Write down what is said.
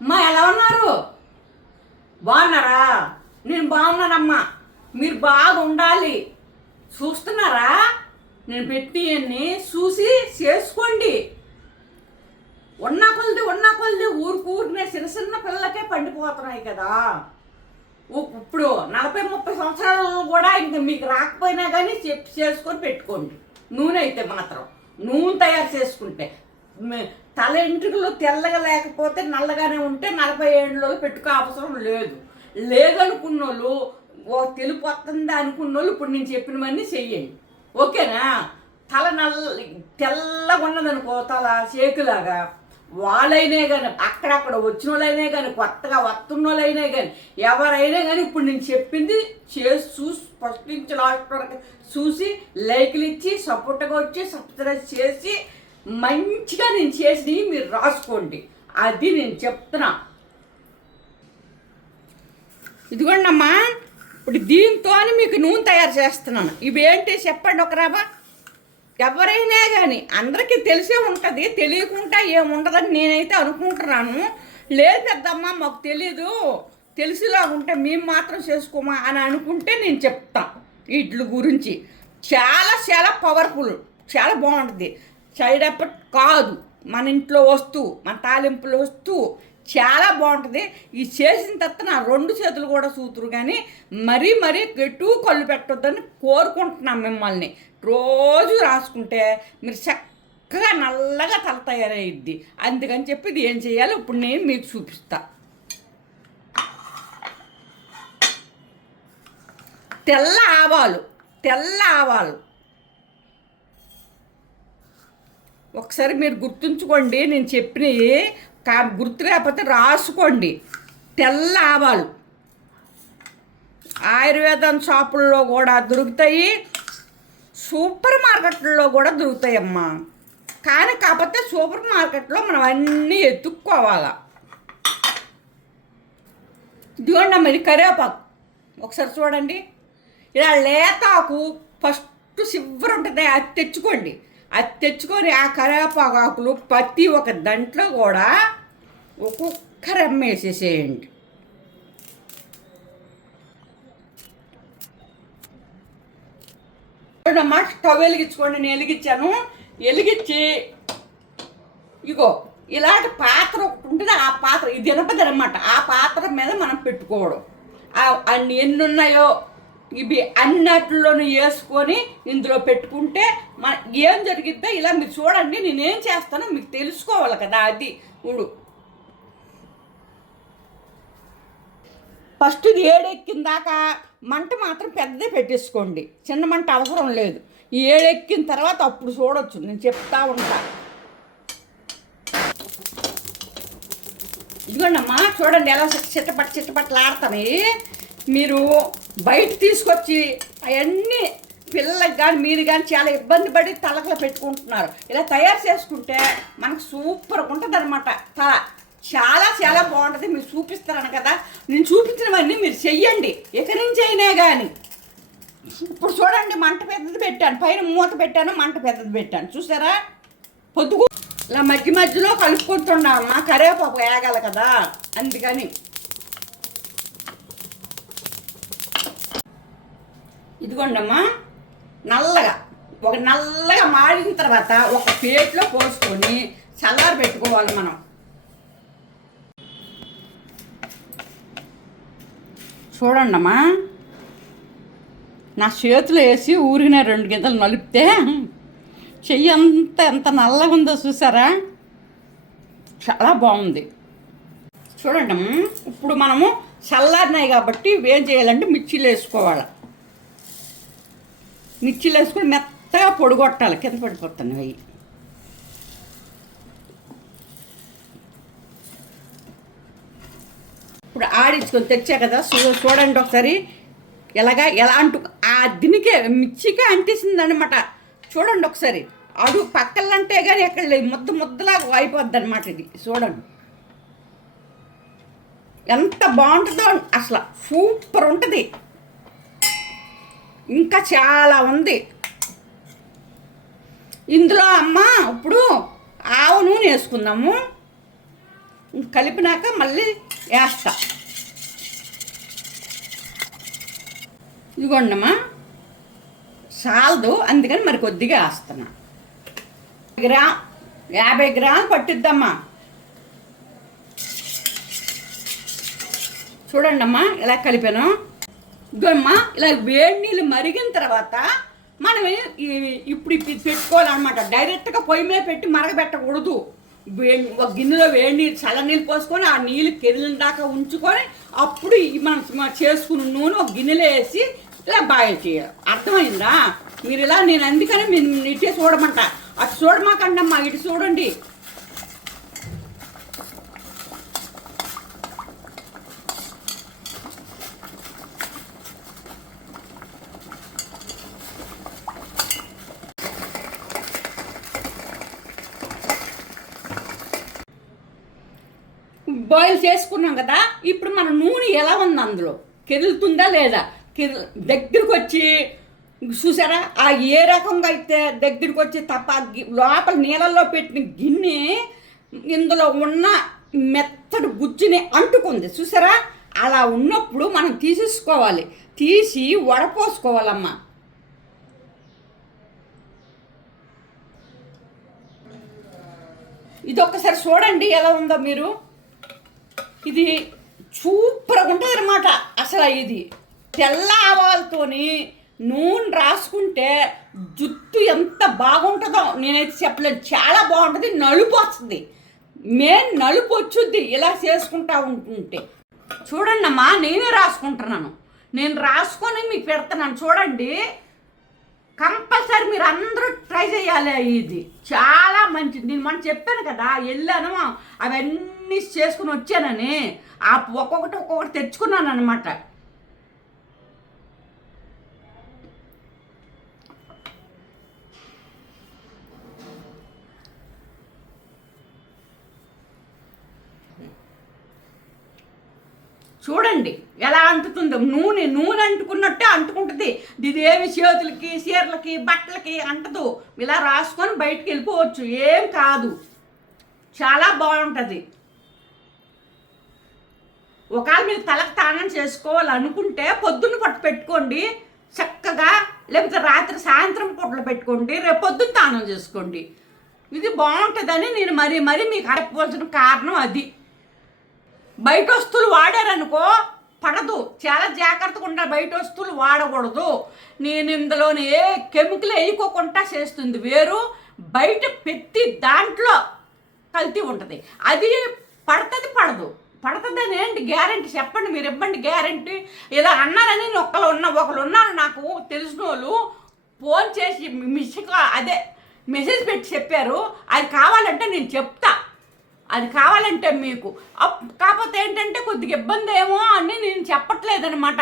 అమ్మా ఎలా ఉన్నారు? బాగున్నారా? నేను బాగున్నానమ్మా. మీరు బాగా ఉండాలి చూస్తున్నారా? నేను పెట్టివన్నీ చూసి చేసుకోండి. ఉన్న కొలది ఉన్న కొలది ఊరికి ఊరినే చిన్న చిన్న పిల్లలకే పండిపోతున్నాయి కదా. ఇప్పుడు నలభై ముప్పై సంవత్సరాలు కూడా ఇంకా మీకు రాకపోయినా కానీ చెప్పి చేసుకొని పెట్టుకోండి. నూనె అయితే మాత్రం. నూనె తయారు చేసుకుంటే. తల ఎంట్రుకలు తెల్లగా లేకపోతే నల్లగానే ఉంటే నలభై ఏళ్ళలో పెట్టుకో అవసరం లేదు. లేదనుకున్న వాళ్ళు ఓ తెలుపు వస్తుంది అనుకున్న వాళ్ళు ఇప్పుడు నేను చెప్పినవన్నీ చెయ్యండి. ఓకేనా? తల నల్ల తెల్లగా ఉన్నదనుకో తల షేకులాగా వాళ్ళైనా కానీ అక్కడక్కడ వచ్చిన వాళ్ళైనా కానీ కొత్తగా వస్తున్న వాళ్ళైనా కానీ ఎవరైనా కానీ ఇప్పుడు నేను చెప్పింది చేసి చూసి ఫస్ట్ నుంచి లాస్ట్ వరకు చూసి లైక్లు ఇచ్చి సపోర్ట్గా వచ్చి సబ్స్క్రైబ్ చేసి మంచిగా నేను చేసినవి మీరు రాసుకోండి. అది నేను చెప్తున్నా. ఇదిగోండి అమ్మా ఇప్పుడు దీంతో మీకు నూనె తయారు చేస్తున్నాను. ఇవేంటి చెప్పండి ఒకరాబా ఎవరైనా కానీ అందరికీ తెలిసే ఉంటుంది తెలియకుండా ఏముండదని నేనైతే అనుకుంటున్నాను. లేదు పెద్దమ్మా మాకు తెలీదు. తెలిసిలా ఉంటే మేము మాత్రం చేసుకోమా అని అనుకుంటే నేను చెప్తాను వీటి గురించి చాలా చాలా పవర్ఫుల్ చాలా బాగుంటుంది. సైడ్ ఎఫెక్ట్ కాదు. మన ఇంట్లో వస్తువు మన తాలింపుల వస్తువు చాలా బాగుంటుంది. ఈ చేసిన తర్వాత నా రెండు చేతులు కూడా సూతురు కానీ మరీ మరీ గట్టు కళ్ళు పెట్టొద్దని కోరుకుంటున్నాం మిమ్మల్ని. రోజు రాసుకుంటే మీరు చక్కగా నల్లగా తల తయారయ్యిద్ది. అందుకని చెప్పి ఇది ఏం చేయాలో ఇప్పుడు నేను మీకు చూపిస్తా. తెల్ల ఆవాలు తెల్ల ఆవాలు. ఒకసారి మీరు గుర్తుంచుకోండి నేను చెప్పినవి కా గుర్తు లేకపోతే రాసుకోండి. తెల్ల ఆవాలు. ఆయుర్వేదం షాపుల్లో కూడా దొరుకుతాయి సూపర్ మార్కెట్లో కూడా దొరుకుతాయమ్మా. కానీ కాకపోతే సూపర్ మార్కెట్లో మనం అన్నీ ఎత్తుక్కోవాలా. ఇదిగోండి అమ్మ ఇది కరివేపాకు. ఒకసారి చూడండి. ఇలా లేతాకు ఫస్ట్ సివ్వరు ఉంటుంది అది తెచ్చుకోండి. అది తెచ్చుకొని ఆ కరివేపాకు ప్రతి ఒక దాంట్లో కూడా ఒక్కొక్క రమ్మేసేసేయండి చూడమ్మా స్టవ్ వెలిగించుకోండి నేను వెలిగించాను. వెలిగించి ఇగో ఇలాంటి పాత్ర ఒకటి ఉంటుంది ఆ పాత్ర ఇది ఇనపది అనమాట. ఆ పాత్ర మీద మనం పెట్టుకోవడం. అన్ని ఎన్ని ఉన్నాయో ఇవి అన్నట్లోనూ వేసుకొని ఇందులో పెట్టుకుంటే మన ఏం జరిగిద్దో ఇలా మీరు చూడండి నేనేం చేస్తానో మీకు తెలుసుకోవాలి కదా అది. ఇప్పుడు ఫస్ట్ ఇది ఏడెక్కిన దాకా మంట మాత్రం పెద్దదే పెట్టేసుకోండి. చిన్న మంట అవసరం లేదు. ఈ ఏడెక్కిన తర్వాత అప్పుడు చూడొచ్చు. నేను చెప్తా ఉంటా. ఇదిగోండి అమ్మా చూడండి ఎలా చిట్టపట్ట చిట్టపట్టలు ఆడుతున్నాయి మీరు బయట తీసుకొచ్చి అవన్నీ పిల్లలకు కానీ మీరు కానీ చాలా ఇబ్బంది పడి తలకలు పెట్టుకుంటున్నారు. ఇలా తయారు చేసుకుంటే మనకు సూపర్గా ఉంటుంది అనమాట తల చాలా చాలా బాగుంటుంది. మీరు చూపిస్తారని కదా. నేను చూపించినవన్నీ మీరు చెయ్యండి. ఎక్కడి నుంచి అయినా కానీ ఇప్పుడు చూడండి మంట పెద్దది పెట్టాను. పైన మూత పెట్టాను మంట పెద్దది పెట్టాను. చూసారా? పొద్దుకు ఇలా మధ్య మధ్యలో కలుపుకుంటున్నామమ్మా కరివేపాకు వేగాలి కదా. అందుకని. ఇదిగోండమ్మా నల్లగా ఒక నల్లగా మాడిన తర్వాత ఒక ప్లేట్లో పోసుకొని చల్లారి పెట్టుకోవాలి మనం. చూడండమ్మా నా చేతులు వేసి ఊరిన రెండు గింజలు నలిపితే చెయ్యి అంత ఎంత నల్లగా ఉందో చూసారా? చాలా బాగుంది. చూడండి ఇప్పుడు మనము చల్లారినాయి కాబట్టి ఏం చేయాలంటే మిర్చీలు వేసుకోవాలి. మిర్చీలు వేసుకొని మెత్తగా పొడిగొట్టాలి కింద పడిపోతాను అవి. ఇప్పుడు ఆడించుకొని తెచ్చా కదా? చూ చూడండి ఒకసారి. ఎలాగా ఎలా అంటు ఆ దీనికే మిర్చికే అంటేసింది అనమాట చూడండి ఒకసారి. అడుగు పక్కలంటే కానీ ఎక్కడ లేదు. ముద్ద ముద్దలాగా అయిపోద్ది అనమాట ఇది. చూడండి. ఎంత బాగుంటుందో అసలు. సూపర్ ఉంటుంది. ఇంకా చాలా ఉంది. ఇందులో అమ్మ ఇప్పుడు ఆవు నూనె వేసుకుందాము. కలిపినాక మళ్ళీ వేస్తా. ఇదిగోండమ్మా చాలదు అందుకని మరి కొద్దిగా వేస్తున్నా. గ్రా యాభై గ్రాములు పట్టిద్దమ్మా. చూడండి అమ్మా ఇలా కలిపాను. ఇదిగోమ్మా ఇలా వేడి నీళ్ళు మరిగిన తర్వాత మనం ఈ- ఇప్పుడు ఇది పెట్టుకోవాలన్నమాట. డైరెక్ట్గా పొయ్యి మీద పెట్టి మరగబెట్టకూడదు. ఒక గిన్నెలో వేడి నీళ్ళు చల్ల నీళ్ళు పోసుకొని ఆ నీళ్ళు కెరిలిన దాకా ఉంచుకొని అప్పుడు మనం చేసుకున్న నూనె ఒక గిన్నెలో వేసి ఇలా బాయిల్ చేయాలి. అర్థమైందా? మీరు ఇలా నేను అందుకని మీరు ఇటే చూడమంట. అటు చూడమాకండమ్మా ఇటు చూడండి. బాయిల్ చేసుకున్నాం కదా ఇప్పుడు మన నూనె ఎలా ఉంది అందులో? కెదులుతుందా లేదా? కెదు దగ్గరికి వచ్చి చూసారా? ఆ ఏ రకంగా అయితే దగ్గరికి వచ్చి తప్ప గి- లోపల నీళ్ళల్లో పెట్టిన గిన్నె ఇందులో ఉన్న మెత్తడి గుజ్జుని అంటుకుంది. చూసారా? అలా ఉన్నప్పుడు మనం తీసేసుకోవాలి. తీసి వడపోసుకోవాలమ్మా. ఇది ఒక్కసారి చూడండి ఎలా ఉందో మీరు. ఇది సూపర్గా ఉంటుంది అనమాట అసలు ఇది తెల్ల ఆవాలతోని నూనె రాసుకుంటే జుట్టు ఎంత బాగుంటుందో నేనైతే చెప్పలేను. చాలా బాగుంటుంది నలుపు వస్తుంది. మెయిన్ నలుపు వచ్చుద్ది ఇలా చేసుకుంటా ఉంటుంటే. చూడండి అమ్మా నేనే రాసుకుంటున్నాను. నేను రాసుకొని మీకు పెడతాను. చూడండి. కంపల్సరీ మీరు అందరూ ట్రై చేయాలి ఇది. చాలా మంచిది నేను మనం చెప్పాను కదా వెళ్ళాను అవన్నీ చేసుకుని వచ్చానని. ఆ ఒక్కొక్కటి ఒక్కొక్కటి తెచ్చుకున్నాను అనమాట చూడండి ఎలా అంటుతుందో నూనె నూనె అంటుకున్నట్టే అంటుకుంటుంది. ఇది చేతులకి చీరలకి బట్టలకి అంటదు. ఇలా రాసుకొని బయటికి వెళ్ళిపోవచ్చు. ఏం కాదు. చాలా బాగుంటుంది. ఒకవేళ మీరు తలకు తానం చేసుకోవాలనుకుంటే పొద్దున్న పట్టు పెట్టుకోండి. చక్కగా లేకపోతే రాత్రి సాయంత్రం పూటలు పెట్టుకోండి. రేపు పొద్దున్న తానం చేసుకోండి. ఇది బాగుంటుందని నేను మరీ మరీ మీకు అడగవలసిన కారణం అది. బయట వస్తువులు వాడారనుకో పడదు. చాలా జాగ్రత్తగా ఉండాలి. బయట వస్తువులు వాడకూడదు. నేను ఇందులోని ఏ కెమికల్ వేయకోకుండా చేస్తుంది. వేరు బయట పెట్టి దాంట్లో కల్తీ ఉంటుంది. అది పడుతుంది పడదు. పడుతుంది అని ఏంటి? గ్యారంటీ. చెప్పండి మీరు ఇవ్వండి గ్యారంటీ. ఇలా అన్నారని నేను ఉన్న ఒకరు ఉన్నారు నాకు తెలిసిన వాళ్ళు. ఫోన్ చేసి మిస్క అదే మెసేజ్ పెట్టి చెప్పారు. అది కావాలంటే నేను చెప్తా. అది కావాలంటే మీకు. అప్- కాకపోతే ఏంటంటే కొద్దిగా ఇబ్బంది ఏమో అని నేను చెప్పట్లేదనమాట